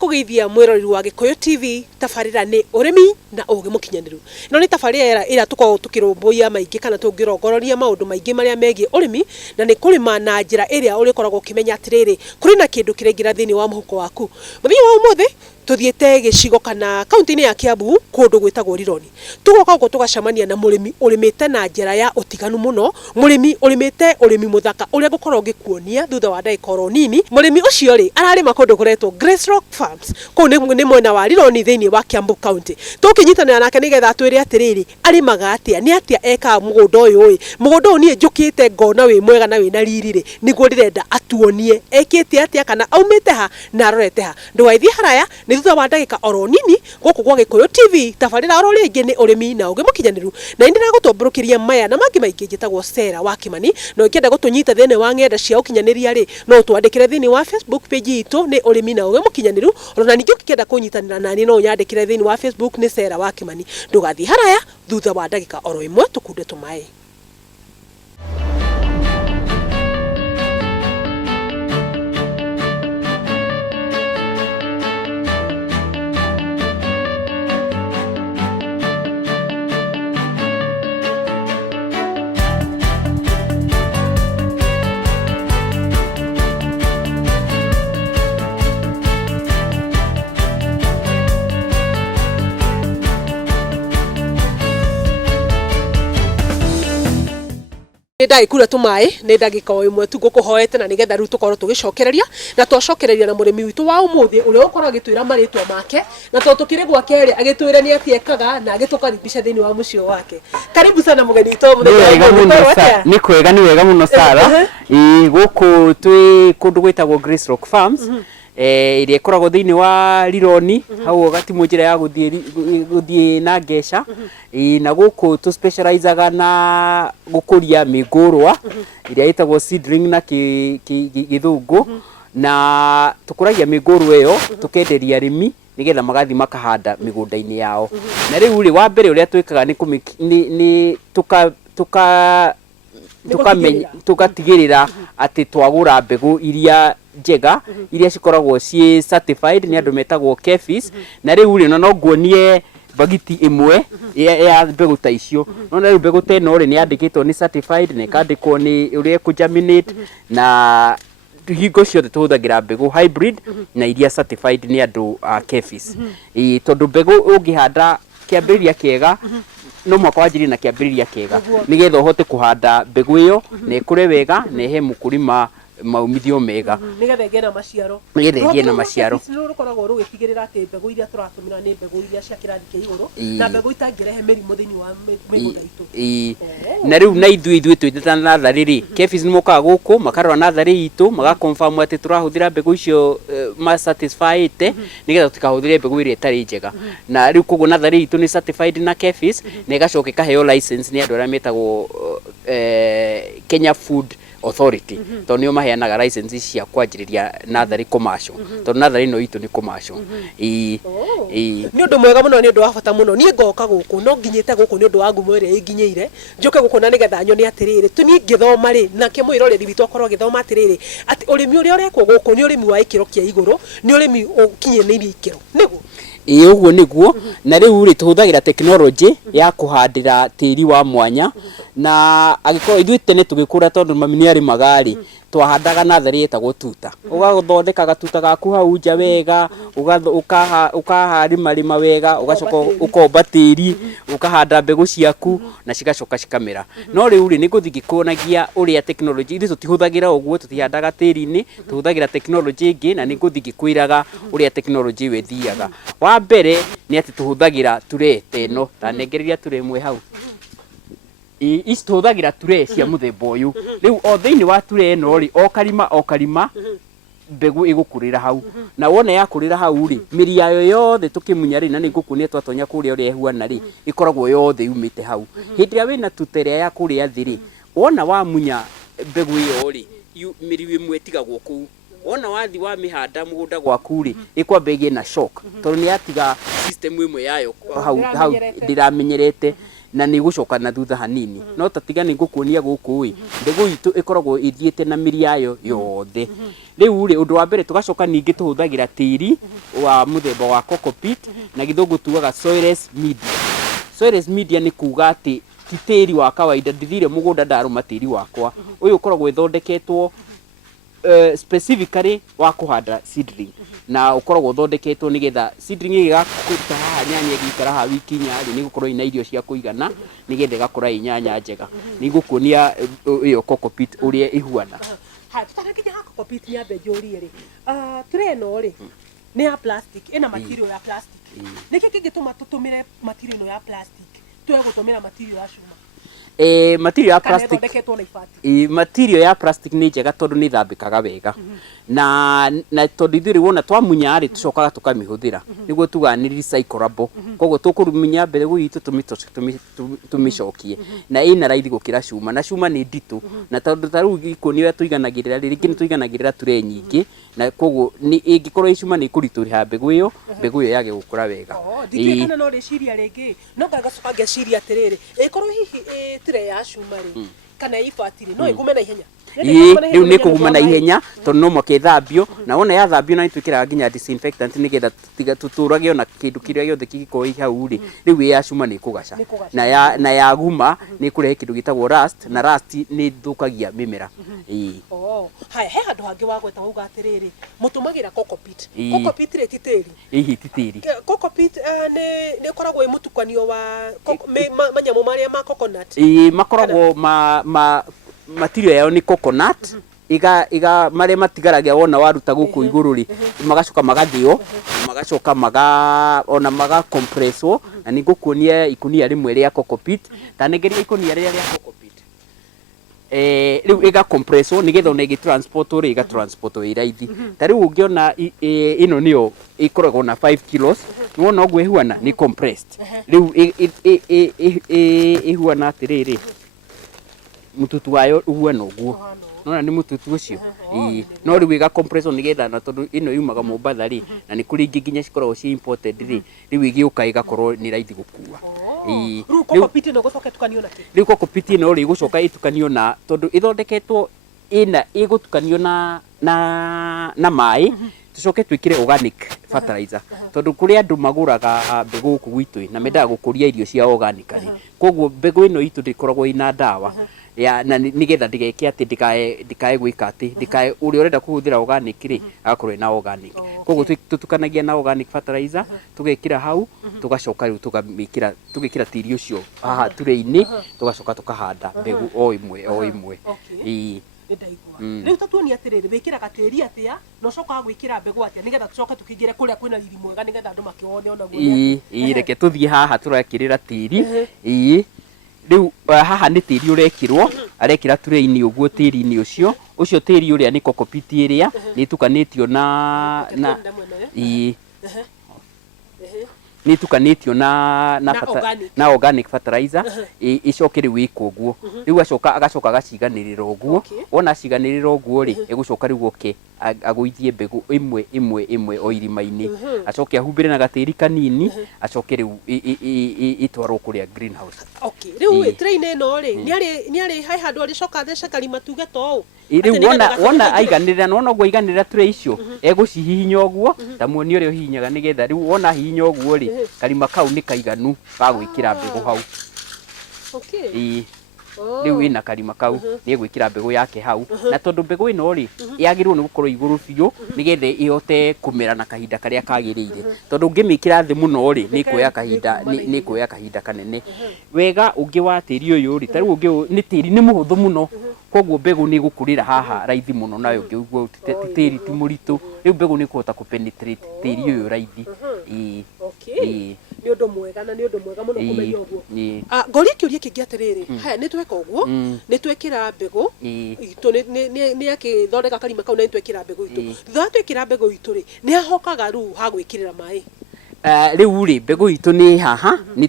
kugeithia mwirori wa Gikuyu TV tabarira ni urimi na ugi mukinyaniru. No ni tabarira ira tuko tukirumbuia maingi kana tungirongororia maundu maingi maria megie urimi na ni kurima na njira iria urikoragwo kimenya atiriri kuri na kindu kirengira thini wa muhuko waku. Muthenya wa umuthi tuthiete gicigo kana kaunti-ini ya Kiambu kundu gwitagwo Rironi. Tugoka uko tugacamania na murimi urimite na njira ya utiganu muno, murimi urimite urimi muthaka uria gukorwo ngikuonia thutha wa ndagika oro nini. Murimi ucio ri ararima kundu kuretwo Grace Rock Farms kuu ni mwena wa Rironi thiini wa Kiambu County. Tukinyitanira nake nigetha twire atiriri arimaga atia ni atia eka mugunda uyu ri mugunda uyu nie njukite ngona wi mwega na wi na riri ri niguo ndirenda atuonie ekite atia kana aumite ha na arorete ha. Ndwaithie haraya ni thutha wa ndagika oro nini guku gwa Gikuyu TV tabarira oro ringi ni urimi na ugi mukinyaniru na indira gutomburukiria maya na mangi maingi njitagwo Serah Kimani. No ikienda gutunyita thini wa ngenda cia ukinyaniria ri no twandikire thini wa Facebook page itu ni urimi na ugi mukinyaniru. Ona ningi ukienda kunyitanira nani no nyandikire thini wa Facebook ni Serah Kimani. Ndugathi haraya thutha wa ndagika oro imwe tukunde tumai. Ndai kura tumai ni ndagika o imwe tu gukuhoete na nigetha ru tukorwo tugicokereria na twacokereria na murimi witu wa umuthi uria ukorwo agitwira maritwa make na to tukire gwake ri agitwira ni atiekaga na agitukaribisha thini wa mucio wake. Karibu sana mugeni witu muthenya ni kwega ni wega muno Sarah. Guku twi kundu gwitagwo Grace Rock Farms iria ikoragwo thiini wa Rironi hau gati munjira ya guthie na Ngesha. Na guku tu specializaga na gukuria Mingurwa iria itagwo Seedling na githungu na tukuragia Mingurwa iyo tukenderia arimi nigetha magathi makahanda migunda-ini yao. Na riu ri wa mbere uria twikaga ni tugatigirira ati twagura mbegu iria njega iria cikoragwo ci certified ni andu metagwo KEFIS. Na riu ri no nguonie bagiti imwe ya mbegu ta icio. No na mbegu ta ino ri ni andikitwo ni certified na ikandikwo ni uria kujaminate na hingo ciothe tuhuthagira mbegu hybrid na iria certified ni andu KEFIS. Tondu mbegu ungihanda kiambiriria kiega no mwaka wanjiri na kiambiriria kiega nigetha uhote kuhanda mbegu iyo na ikure wega na ihe mukurima maumithio mega nigetha igie na maciaro no rukoragwo rugitigirira ati mbegu iria turatumira ni mbegu iria cia kirathi kia iguru na mbegu itangirehe mirimu thini wa migunda itu. Na riu na ithui twiteta nathari ri KEFIS ni mukaga guku makarora nathari itu maga confirm ati turahuthira mbegu icio ma satisfied nigetha tutikahuthire mbegu iria itari njega. Na riu koguo nathari itu ni certified na KEFIS na igacoka ikaheo license ni andu aria metagwo Kenya Food Authority. To nio maheanaga license cia kwanjiriria nathari commercial. To nathari no itu ni commercial. Ni undu mwega muno ni undu wa bata muno. Ni ngoka guku no nginyite guku ni undu wa ngumo iria inginyeire. Njuke guku na nigetha nyoni atiriri. Tu ni ngithoma ri na ke mwiroreri witu akorwo githoma atiriri. Ati urimi uria urekwo guku ni urimi wa ikiro kia iguru. Ni urimi ukinyenirie ikiro. Niguo uguo niguo. Na riu ri tuhuthagira technology ya kuhandira tiri wa mwanya na agiko ithuĩ tene tugikura tondu mami ni ari magari twahandaga nathari etagwo tuta. Ugathondeka gatuta gaku hau nja wega ukaharima wega ugacoka ukomba tiri ukahanda mbegu ciaku na cigacoka cikamera. No riu ri niguthi ngikuonagia uria technology ithuĩ tutihuthagira uguo tutihandaga tiri-ini tuhuthagira technology ingi na niguthi ngikwiraga uria technology wethiaga. Wa mbere ni ati tuhuthagira turete no ta nengereria turemwe hau tuhuthagira ture cia muthemba uyu. Riu o thiini wa ture ino ri o karima mbegu igukurira hau na wona yakurira hau ri miri yayo yothe tukimunya ri na ni ngukunia twatonya kuria uria ehuana ri ikoragwo yothe yumite hau. Hindi ya wina tutere ya kuria thiri wona wa munya mbegu iyo ri miri imwe tigagwo ku wona wathi wa mihanda mugunda gwaku ri ikwambegie na shock tondu ni atiga system imwe yayo hau ndiramenyerete na nä gå coka na thutha hanini no tatiga nä ngå kuonia gå kå mbegå itå ä koragwo ä thiä na mä ri yayo yothe rä u rä å ndå wa mbere tå gacoka ningä tå hå thagä ra tä ri wa må themba wa cockpit na gä thå ngå tuaga soilless media. Soilless media nä kuga atä ti tä ri wa kawaida ndithire må gå nda ndarå ma tä ri wakwa å yå å koragwo ä thondeketwo specifically wa kuhanda seedling na ukoragwo thondeketwo nigetha seedling igakuta haha nyanya igikara ha wiki nyari ni gukorwo ina irio cia kuigana nigetha igakura inyanya njega ni gukuonia iyo cockpit uria ihuana ha tutarakinya ha cockpit ya mbenjuri ri treno ri ni ya plastic ina material ya plastic niki kingituma tutumire material ya plastic tuwe gutumira material ya cuma material ya plastic material ya plastic ni njega tondu ni thambikaga wega na tondu ithiri wona twamunya ri tucokaga tukamihuthira niguo tuga ni recyclable koguo tukuruminya mbegu itu tumicokie na ina raithi gukira cuma na cuma ni nditu na tondu taru gikoni ya tuiganagirira ringi ni tuiganagirira ture nyingi na koguo ni ingikorwo cuma ni kurituriha mbegu iyo yage gukura wega ndikana no reciria ringi no ngagacoka ngeciria atiriri ikorwo hihi tire ya cuma ri kana ifatiri no igume na ihenya riu ni kuguma na ihenya tondu no makithambio na wona ya thambio na itwikira nginya disinfectant nigetha tuturage ona kindu kiria giothe kigikoi hau ri riu ya cuma ni kugaca na ya guma ni kurehe kindu gitagwo rust na rust ni thukagia mimera hai he handu hangi wa gweta uga atiriri mutumagira cockpit ri titiri titiri cockpit ni koragwo imutukanio wa manyamu maria ma coconut makoragwo material yao ni coconut iga mare matigaragia wona waruta guku iguru ri magacoka magathio magacoka maga compresso na ni gukuonia ikunia rimwe ria cockpit tanegeria ikunia ria cockpit riu iga compresso nigetha ona igitransport ri iga transport wi raithi tariu ungiona ino niyo ikoragwo na 5 kilos wona ogwe huana ni compressed riu ihuana atiriri mututu wayo uhuana uguo nona ni mututu ucio no riu iga compression nigetha na tondu ino yumaga Mombasa ri na ni kuri ingi nginya cikoragwo ci imported ri riu igiuka igakorwo ni raithi gukua riu cockpit no gucoka tukanio na ki riu cockpit no ri gucoka itukanio na tondu ithondeketwo ina igutukanio na mai tucoke twikire organic fertilizer tondu kuri andu maguraga mbegu guku gwitu na mendaga gukuria irio cia organic ri koguo mbegu ino itu ndikoragwo ina ndawa ya na nigetha ndigeke ati ndikae gwika ati ndikae uri urenda kuhuthira organic ri agakorwo na organic koguo tutukanagia na organic fertilizer tugekira hau tugacoka riu tugekira tiri ucio haha tire-ini tugacoka tukahanda mbegu o imwe riu tatuonia atiriri wikiraga tiri atia no coka gwikira mbegu atia nigetha tucoke tukingire kuria kwina riri mwega nigetha andu makione ona guo reke tuthie haha turekirira tiri riu haha ni tiri urekirwo arekira tire-ini uguo tiri-ini ucio tiri uria ni cockpit iria ni tukanitio na ni tukanitio na organic fertilizer icoke riu ikuguo riu agacoka agaciganirira uguo wona ciganirira uguo ri igucoka riu oke aguithie mbegu imwe o irima-ini acoke ahumbire na gatiri kanini acoke riu itwarwo kuria greenhouse riu train no ri ni ari hai handu ari coka thece karima tuge to riu wona aiganirira wona gwa iganirira tray icio egucihihinya uguo ta muoni uri uhihinyaga nigetha riu wona hihinya uguo ri karima kau ni kaiganu ga gwikira mbegu hau riu ina karima kau ni gwikira mbegu yake hau na tondu mbegu ino ri yagirwo ni gukorwo iguru biu nigetha ihote kumera na kahinda karia kagirire tondu ngimikira thi muno ri ni kuoya kahinda kanene wega ungi wa tiri uyu ri tariu ungi ni tiri ni muhuthu muno koguo mbegu ni gukurira haha raithi muno nayo ngiguo tiri ti muritu riu mbegu ni kuhota ku penetrate tiri uyu raithi ni undu mwega na ni undu mwega muno kumenya uguo ngori kiuria kingi atiriri haya ni tweka uguo ni twekira mbegu itu ni akithondeka karima kau na ni twekira mbegu itu thutha twekira mbegu itu ri ni ahokaga ru ha gwikirira mai riu ri mbegu itu ni haha ni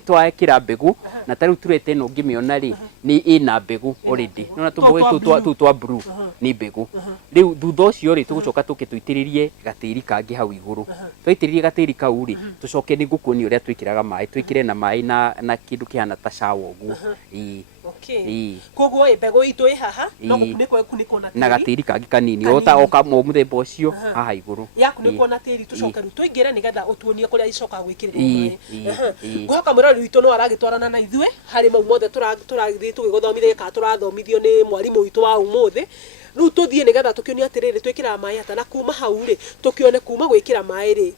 twekira mbegu na tariu turete no ngimiona ri ni ina mbegu already nona tumboge tu twa blue ni mbegu riu thutha ucio ri tugucoka tukituitiririe gatiri kangi hau iguru twaitiririe gatiri kau ri tucoke ni ngukuoni uria twikiraga mai twikire na mai na kindu kihana ta shawa uguo okay koguo mbegu itu haha no kuniko na gatiri kangi kanini ota oka muthemba ucio haha iguru yakuniko na tiri tucoke ru tuingira nigetha utuonie kuria icoka gwikirira mai ngoka mwirori witu no aragitwarana na ithue hari mau mothe turathii tugigothomithiria ka turathomithio ni mwarimu witu wa umuthi riu tuthie nigetha tukionia atiriri twikira mai ata na kuma hau ri tukione kuma gwikira mai ri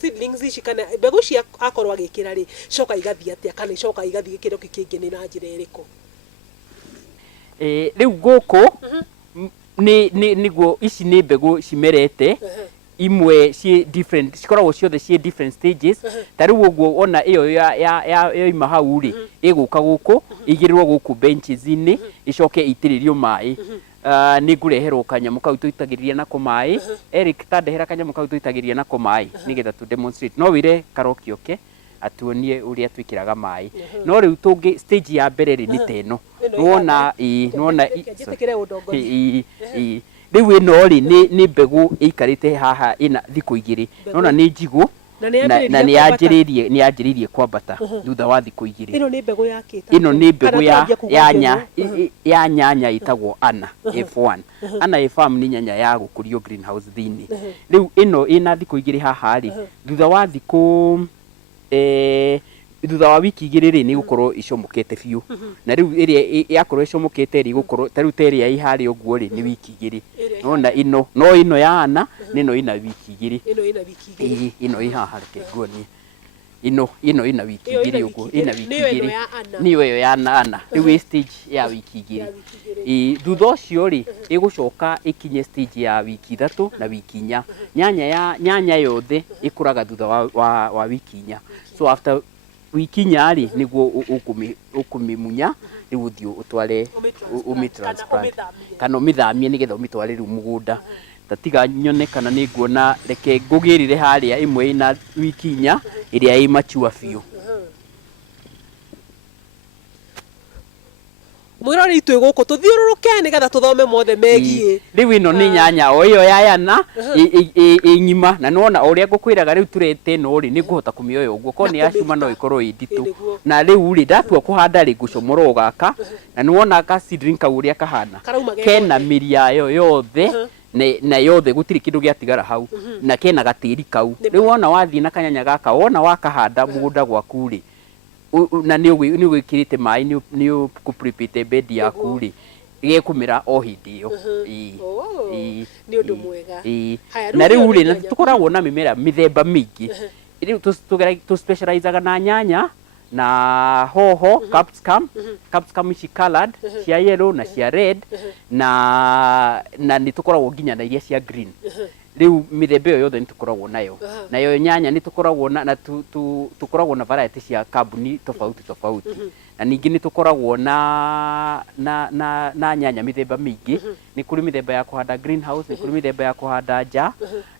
seedlings ici kana mbegu cia akorwa gikira ri coka igathie atia kana coka igathie kiro kingi ni na njira iriko riu guku niguo ici ni mbegu cimerete imwe ci different cikoragwo ciothe ci different stages tariu uguo ona iyo ya ima hau ri iguka guku igirirwo guku benches ini icoke itiririo mai ni ngureherwo kanyamu kau tuitagiriria nako mai Eric tandehera kanyamu kau tuitagiriria nako mai nigetha tu demonstrate no wire karokioke atuonie uria twikiraga mai no riu tungi stage ya mbere ri ni teno nuona ngitikire udongo riu ino ri ni mbegu ikarite haha ina thiku igiri nona ni njigu na ni yanjiririe kwambata thutha wa thiku igiri ino ni mbegu ya kita ino ni mbegu ya nyanya itagwo ana F1 ana F1 ni nyanya ya gukurio greenhouse thini riu ino ina thiku igiri haha ri thutha wa thiku thutha wa wiki igiri ri ni gukorwo icomokete biu na riu iria yakorwo icomokete ri gukorwo tariu teria ihari uguo ri ni wiki igiri nona ino ya ana nino ina wiki igiri ino ihaha reke nguonie ino ina wiki igiri uguo ina wiki igiri niyo yo ya ana riu stage ya wiki igiri thutha ucio ri igucoka ikinye stage ya wiki 3 na wiki 4 nyanya yothe ikuraga thutha wa wiki 4 so after wiki 4 ri niguo ukumimunya riu thio utware umitransplant kana umithamie nigetha umitware riu mugunda tatiga nyone kana ni nguona reke ngugirire haria imwe ina wiki 4 iria i machua biu mwirori itu guku tuthiururuke nigetha tuthome mothe megie riu ino ni nyanya o iyo ya yana inyima na nona uria ngukwiraga riu turete no ri ni nguhota kumioyo uguo ko ni acuma no ikorwo inditu na riu ri ndatua kuhanda ri ngucomoro gaka na niwona ka seedling ka uria kahana kena miri yayo yothe na yothe gutiri kindu giatigara hau na kena gatiri kau riu wona wathie na kanyanya gaka wona wakahanda mugunda gwaku ri na ni gwikirite mai ni kuprepare bed yaku ri igekumira o hindi iyo ni undu mwega na riu ri tukoragwo na mimera mithemba mingi riu tu specializeaga na nyanya na hoho capsicum ici colored cia yellow na cia red na ni tukoragwo nginya na iria cia green riu mithemba yo yothe ni tukoragwo nayo nyanya ni tukoragwo na tukoragwo na variety cia kambuni tofauti na ningi ni tukoragwo na nyanya mithemba mingi ni kuri mithemba ya kuhanda greenhouse ni kuri mithemba ya kuhanda nja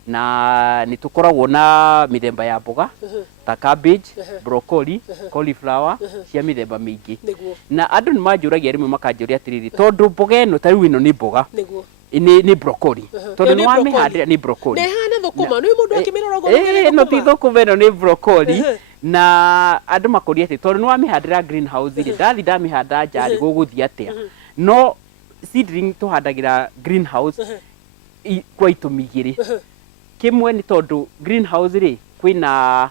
na ni tukoragwo na mithemba ya mboga ta cabbage broccoli cauliflower cia mithemba mingi na andu ni manjuragia rimwe makanjuria atiriri tondu mboga eno ta riu ino ni mboga ni broccoli tondu ni wamihandira ni broccoli ne hana thukuma ni mundu akimirora go no ti thukuma eno ni broccoli na andu makoria ati tondu ni wamihandira greenhouse ri ndathi ndamihanda nja ri guguthia atia no seedling tuhandagira greenhouse kwa itumi igiri kimwe ni tondu greenhouse ri kwina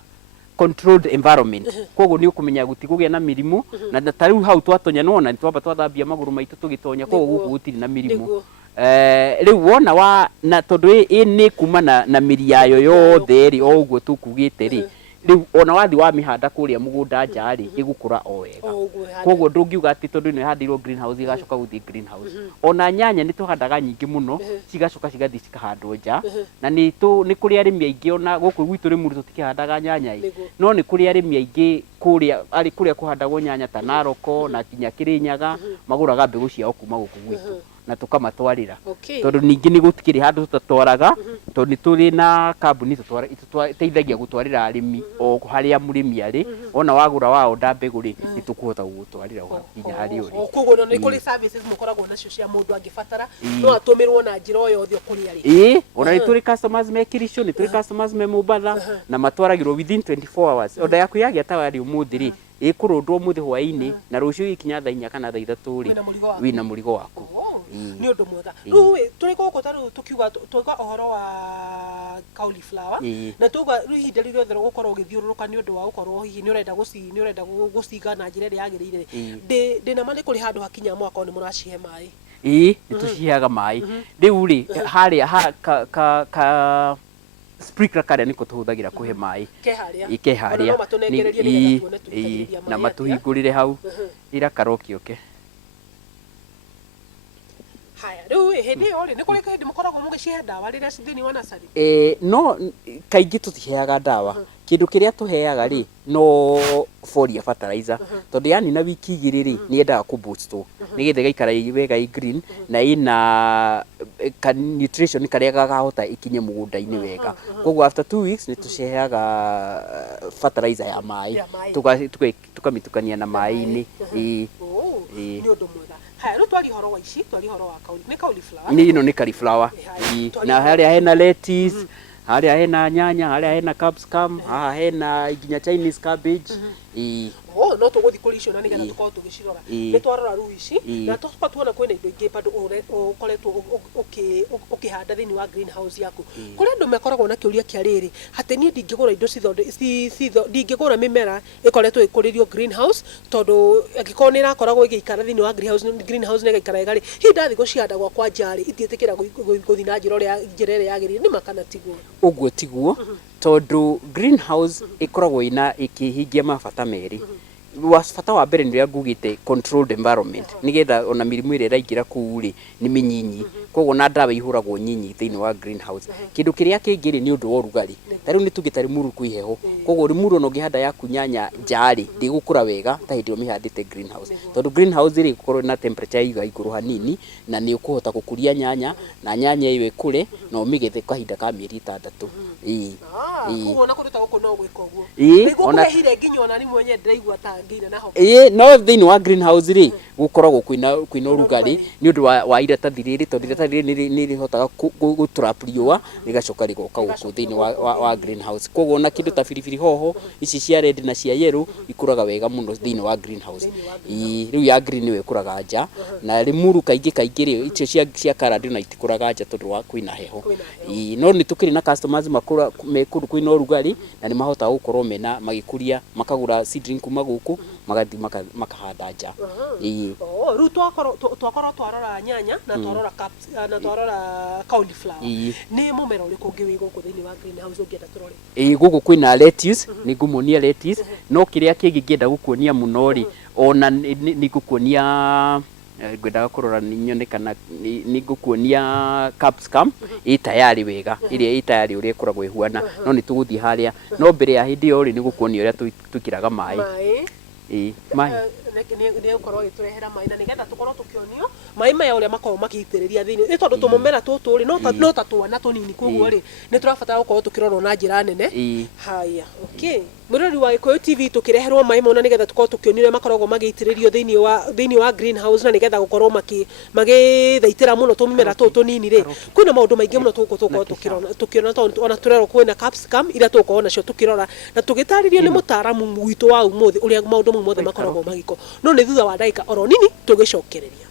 controlled environment koguo ni ukumenya gutigugia na mirimu na tariu hau twatonya nona twamba twathambia maguru maitu tugitonya koguo gutiri na mirimu riu wona na tondu ni kuma na miri yayo yothe ri o uguo tukugite ri riu ona wathi wa mihanda kuria mugunda nja ri igukura o wega koguo ndungiuga ati tondu ni handirwo greenhouse igacoka guthi greenhouse ona nyanya ni tuhandaga nyingi muno cigacoka cigathi cikahandwo nja na ni kuri arimi aingi ona guku gwitu ri muri tutikihandaga nyanya no ni kuri arimi aingi kuria kuhandagwo nyanya ta Naroko na kinya Kirinyaga maguraga mbegu ciao kuma guku gwitu na tukamatwarira Okay. tondu ningi ni gutikiri handu tutatwaraga tondu ni turi na kambuni teithagia gutwarira arimi o haria murimi ari ona wagura wao ndambegu ri ni tukuhota gutwarira nginya hari uri koguo no ni kuri services mukoragwo nacio cia mundu angibatara no atumirwo na njira o yothe kuri ari ona ni turi customers me Kirisho ni turi customers me Mumbatha na matwaragirwo within 24 hours oda yaku yagia tawari umuthi ri ikurundwo muthi hwaini na rucio ikinya thaa 4 kana thaa 3 ri wina murigo waku ni undu mwega riu turi goko taru tukiuga tuga ohoro wa cauliflower na tuga riu ihinda riu riothe gukorwo githiururuka ni undu wa gukorwo hihi ni urenda guciga na njira iria yagirire ndina mali kuri handu hakinya mwaka ni muracihe mai ni tuciheaga mai riu ri haria ka sprinkler karia niko tuhuthagira kuhe mai keharia na matuhingurire hau ira karokioke haya riu hindi yo ri ni kuri hindi mukoragwo mugicihe ndawa riria cithini wa nasari no kaingi tutiheaga ndawa kindu kiria tuheaga ri no foliar fertilizer tondu yani na wiki igiri ri ni endaga ku boost ni gethe gaikara wega i green na ina nutrition karia gagahota ikinye mugunda-ini wega koguo after 2 weeks ni tuciheaga fertilizer ya mai tukamitukania na mai-ini ni undu mwega haya riu twari horo wa ici twari horo wa cauliflower ni ino ni cauliflower na haria hena lettuce haria hena nyanya haria hena capsicum haha hena nginya Chinese cabbage no tuguthi kuri icio na nigetha tukorwo tugicirora ni twarora riu ici na tukorwo tuona kwina indo ingi bado ukoretwo ukihanda thini wa greenhouse yaku kuri andu makoragwo na kiuria kia riri ati ni ndingigura indo ndingigura mimera ikoretwo ikuririo greenhouse tondu angiko ni rakoragwo igikara thini wa greenhouse ne gaikara igari hindathi gucihanda gwakwa njari itietikira guthi na njira iria yagirire ni makana tiguo uguo tiguo tondu greenhouse ikoragwo ina ikihingia mabata meri bata wa mbere ndio ngugite controlled environment nigetha ona mirimu ire raingira kuu ri ni minyinyi koguo na ndawa ihuragwo nyinyi thini wa greenhouse kindu kiria kingiri ni undu wa urugari tariu ni tugitari muru kuiheho koguo ri muru no ngihanda yaku nyanya njari ndigukura wega ta hindi omihandite greenhouse tondu greenhouse ri gukorwo na temperature iga iguru hanini na ni ukuhota gukuria nyanya na nyanya iyo ikure no migethe kahinda ka mieri 6 koguo na kuruta guko no gwika uguo ona hire nginya ona ni mwenye ndiraigua ta ngina naho no thini wa greenhouse ri gukoragwo kwina urugari ni undu wa iratathi riri tondu iratathi riri ni rihotaga gutrap riua rigacoka rigoka guku thini wa greenhouse koguo na kindu ta firifiri hoho ici cia red na cia yellow ikuraga wega muno thini wa greenhouse riu ya green we ikuraga nja na rimuru kaingi ri icio cia carrot na itikuraga nja tondu wa kwina heho no ni tukiri na customers makura mekuru kwina urugari na ni mahota gukorwo mena magikuria makagura seedling kuma guku magathi makahanda nja riu twakorwo twarora nyanya na twarora cauliflower ni mumera uriku ungi wi guku thini wa greenhouse ungienda turore guku kwina lettuce ni ngumunia lettuce no kiria kingi ngienda gukuonia muno ri ona ni gukuonia ngwendaga kurora ninyone kana ni ngukuonia capsicum tayari wega iria tayari uria ikoragwo ihuana no ni tuguthi haria no mbere ya hindi yo ri ni gukuonia uria tukiraga mai mai ni ukorwo giturehera mai na nigetha tukorwo tukionio mai maya uria makorwo makitiriria thini ni tondu tumumera tutu ri no ta twana tunini koguo ri ni turabatara gukorwo tukirorwo na njira nene haya okay murori wa Gikuyu TV tukireherwo mai mona nigetha tukorwo tukionio makoragwo magitiririo thini wa greenhouse na nigetha gukorwo magithaitira muno tumimera tutu nini ri kwina maundu maingi muno tukorwo tukiona ona turero kwina capsicum ira tukorwo nacio tukirora na tugitaririo ni mutaramu witu wa umuthi uria maundu mothe makoragwo magiko no ni thutha wa ndagika oro nini tugicokereria